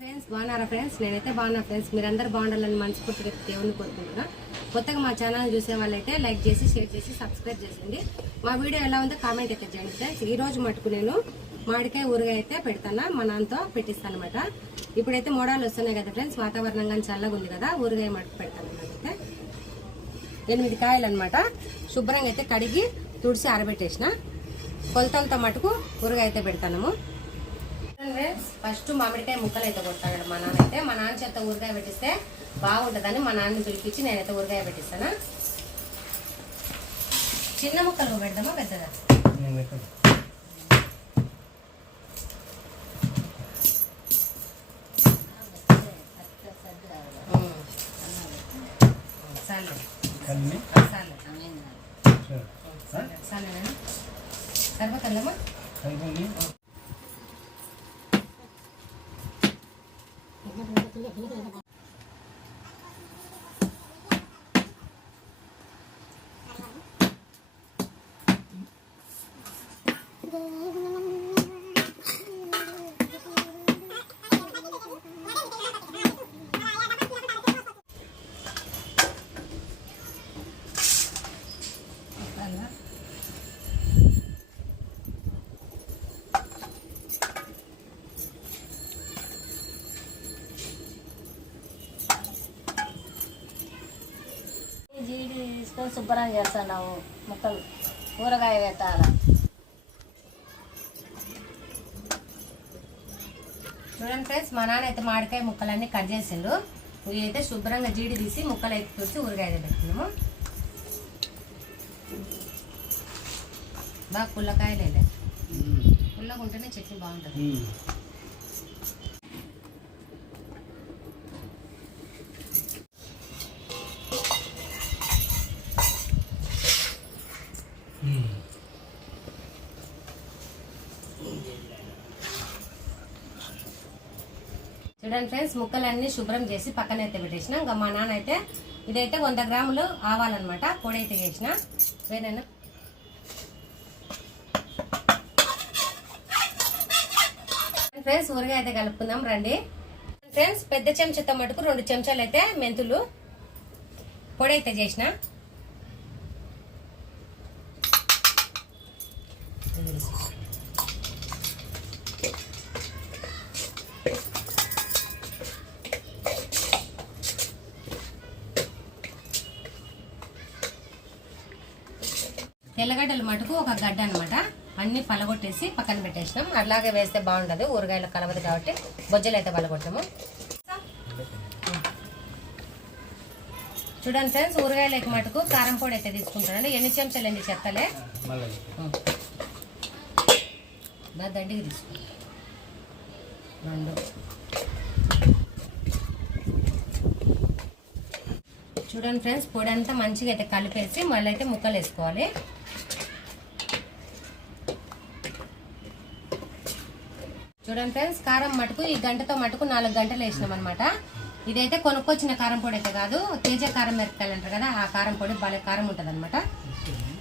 Friends బాగున్నారా friends? నేనైతే బాగున్నా ఫ్రెండ్స్. మీరందరూ బాగుండాలని మనస్ఫూర్తిగా దేవుని కోరుకుంటున్నా. కొత్తగా మా ఛానల్ చూసే వాళ్ళైతే లైక్ చేసి షేర్ చేసి సబ్స్క్రైబ్ చేసింది. మా వీడియో ఎలా ఉందో కామెంట్ అయితే చేయండి ఫ్రెండ్స్. ఈ రోజు మటుకు నేను మామిడికాయ ఊరగాయ అయితే పెడతాను, మా నాన్నతో పెట్టిస్తాను అనమాట. ఇప్పుడైతే మోడాలు వస్తున్నాయి కదా ఫ్రెండ్స్, వాతావరణం కానీ చల్లగా ఉంది కదా, ఊరగాయ మటుకు పెడతాను అనమాట. అయితే 8 కాయలు అనమాట. శుభ్రంగా అయితే కడిగి తుడిచి ఆరబెట్టేసిన కొలతలతో మటుకు ఊరగాయ అయితే పెడతాను. ఫస్ట్ మామిడికాయ ముక్కలు అయితే కొడతాడు మా నాన్న. అయితే మా నాన్న చేత ఊరగాయ పెట్టిస్తే బాగుంటుందని మా నాన్నని పిలిపించి నేనైతే ఊరగాయ పెట్టిస్తాను. చిన్న ముక్కలు పెడదామా పెద్దదా? సరిపోతుందమ్మా. జీడి తీసుకొని శుభ్రం చేస్తున్నాము. ముక్కలు ఊరగాయ పెట్టాలి. చూడండి ఫ్రెండ్స్, మా నాన్న అయితే మామిడికాయ ముక్కలన్నీ కట్ చేసిండు. ఇవి అయితే శుభ్రంగా జీడి తీసి ముక్కలు అయితే చూసి ఊరగాయ పెడుతున్నాము. బాగా పుల్లకాయలే, పుల్లగా ఉంటేనే చట్నీ బాగుంటుంది. చూడండి ఫ్రెండ్స్, ముక్కలన్నీ శుభ్రం చేసి పక్కన అయితే పెట్టేసిన. ఇంకా మా నాన్న అయితే ఇదైతే 100 గ్రాములు ఆవాలన్నమాట, పొడి అయితే చేసిన. వేరేనా ఫ్రెండ్స్, ఊరగాయ అయితే కలుపుకుందాం రండి ఫ్రెండ్స్. పెద్ద చెంచాతో మటుకు 2 చెంచాలు అయితే మెంతులు పొడి అయితే చేసిన. తెల్లగడ్డలు మటుకు 1 గడ్డ అనమాట, అన్ని పలగొట్టేసి పక్కన పెట్టేసినాం. అట్లాగే వేస్తే బాగుండదు, ఊరగాయలు కలవదు కాబట్టి బొజ్జలు అయితే పలగొట్టాము. చూడండి ఫ్రెండ్స్, ఊరగాయలకి మటుకు కారం పొడి అయితే తీసుకుంటానండి. ఎన్ని చెంచాలు అండి చెత్తలే, దండికి తీసుకుంటాం 2. చూడండి ఫ్రెండ్స్, పొడి అంతా మంచిగా అయితే కలిపేసి మళ్ళీ అయితే ముక్కలు వేసుకోవాలి. చూడండి ఫ్రెండ్స్, కారం మటుకు ఈ గంటతో మటుకు 4 గంటలు వేసినాం అనమాట. ఇదైతే కొనుక్కొచ్చిన కారం పొడి అయితే కాదు, తేజ కారం మిరపకాయలు అంటారు కదా, ఆ కారం పొడి భలే కారం ఉంటుంది అనమాట.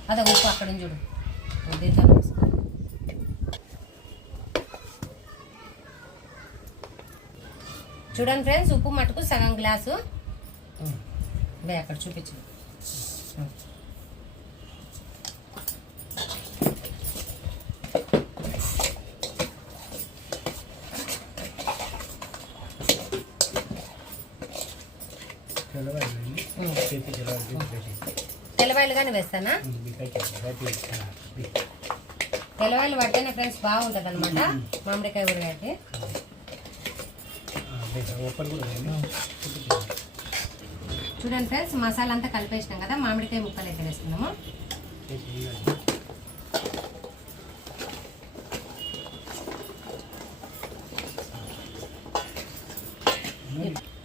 అదే ఉప్పు అక్కడ చూడు. చూడండి ఫ్రెండ్స్, ఉప్పు మటుకు సగం గ్లాసు అక్కడ చూపించు. తెల్లవాయలు కానీ వేస్తానా? తెల్లవాయలు పడితేనే ఫ్రెండ్స్ బాగుంటుంది అనమాట మామిడికాయ ఊరగాయకి. చూడండి ఫ్రెండ్స్, మసాలా అంతా కలిపేసినాం కదా, మామిడికాయ ముక్కలు అయితే వేస్తున్నాము.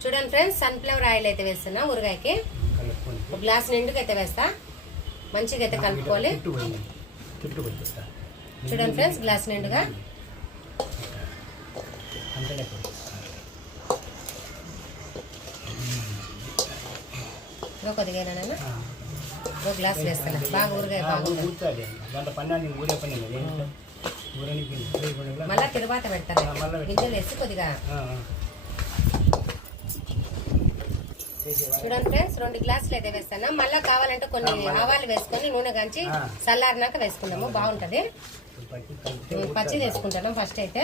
చూడండి ఫ్రెండ్స్, సన్ఫ్లవర్ ఆయిల్ అయితే వేస్తున్నా ఊరగాయకి. 1 గ్లాస్ నిండుగా అయితే వేస్తా, మంచిగా అయితే కలుపుకోవాలి. చూడండి ఫ్రెండ్స్, గ్లాస్ నిండుగా కొద్దిగా 1 గ్లాస్ వేస్తాను. బాగా ఊరగాయ బాగుంటుంది. మళ్ళీ తిరువాత పెడతాను, గింజలు వేసి కొద్దిగా చూడండి ఫ్రెండ్స్ 2 గ్లాసులు అయితే వేస్తాను. మళ్ళీ కావాలంటే కొన్ని ఆవాలు వేసుకొని నూనె కాంచి చల్లారినాక వేసుకుందాము, బాగుంటది. పచ్చి వేసుకుంటాను ఫస్ట్ అయితే.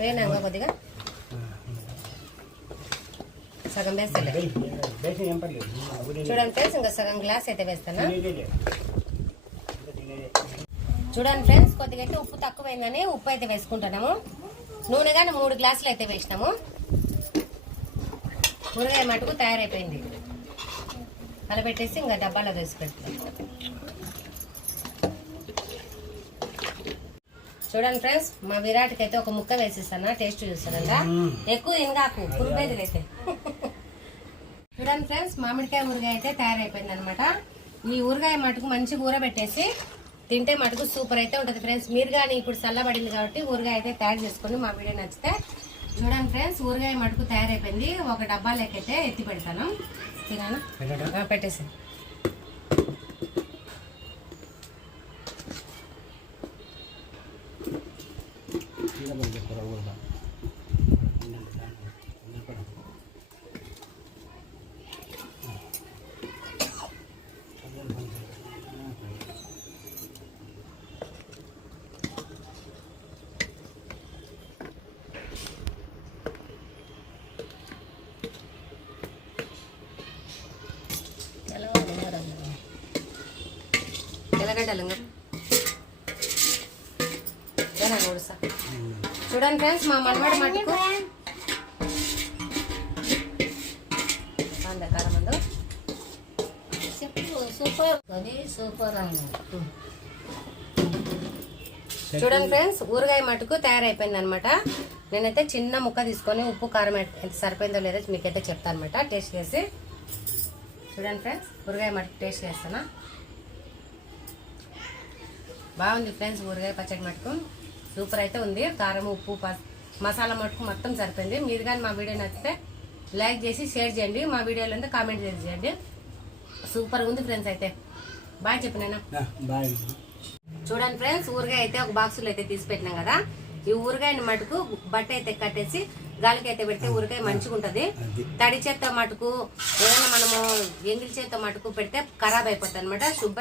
వేనాక కొద్దిగా సగం వేస్తాను. చూడండి ఫ్రెండ్స్ ఇంకా సగం గ్లాస్ అయితే వేస్తాను. చూడండి ఫ్రెండ్స్ కొద్దిగా అయితే ఉప్పు తక్కువైందని ఉప్పు అయితే వేసుకుంటున్నాము. నూనె కానీ 3 గ్లాసులు అయితే వేసినాము. ఊరగాయ మటుకు తయారైపోయింది. అలా పెట్టేసి ఇంకా డబ్బాలో వేసి పెడతాం. చూడండి ఫ్రెండ్స్ మా విరాట్కి అయితే ఒక ముక్క వేసేస్తాను, టేస్ట్ చూస్తానంట. ఎక్కువ ఇంగాకు పురుపేది అయితే. చూడండి ఫ్రెండ్స్ మామిడికాయ ఊరగాయ అయితే తయారైపోయింది అనమాట. ఈ ఊరగాయ మటుకు మంచిగా ఊరబెట్టేసి తింటే మటుకు సూపర్ అయితే ఉంటుంది ఫ్రెండ్స్. మీరు కానీ ఇప్పుడు చల్లబడింది కాబట్టి ఊరగాయ అయితే తయారు చేసుకుని మా వీడియో నచ్చితే చూడండి ఫ్రెండ్స్. ఊరగాయ మటుకు తయారైపోయింది. ఒక డబ్బాలోకైతే ఎత్తి పెడతాను. తినాను పెట్టేసి. తెల్లగడ్డలు చూడండి ఫ్రెండ్స్ మా మనవాడి మటుకు సూపర్ సూపర్. చూడండి ఫ్రెండ్స్ ఊరగాయ మటుకు తయారైపోయింది అనమాట. నేనైతే చిన్న ముక్క తీసుకొని ఉప్పు కారం ఎంత సరిపోయిందో లేదో మీకైతే చెప్తాను అనమాట టేస్ట్ చేసి. చూడండి ఫ్రెండ్స్ ఊరగాయ మటుకు టేస్ట్ చేస్తానా. బాగుంది ఫ్రెండ్స్ ఊరగాయ పచ్చడి మటుకు సూపర్ అయితే ఉంది. కారం ఉప్పు మసాలా మటుకు మొత్తం సరిపోయింది. మీరు కానీ మా వీడియో నచ్చితే లైక్ చేసి షేర్ చేయండి. మా వీడియోలో కామెంట్ చేయండి. సూపర్ ఉంది ఫ్రెండ్స్. అయితే బాయ్ చెప్పినా. చూడండి ఫ్రెండ్స్ ఊరగాయ అయితే ఒక బాక్సులో అయితే తీసి పెట్టినాం కదా. ఈ ఊరగాయని మటుకు బట్ట అయితే కట్టేసి గాలికి అయితే పెడితే ఊరగాయ మంచిగా ఉంటది. తడి చేత్తో మటుకు ఏదైనా మనము ఎంగిలి చేత్తో మటుకు పెడితే ఖరాబ్ అయిపోతుంది అనమాట.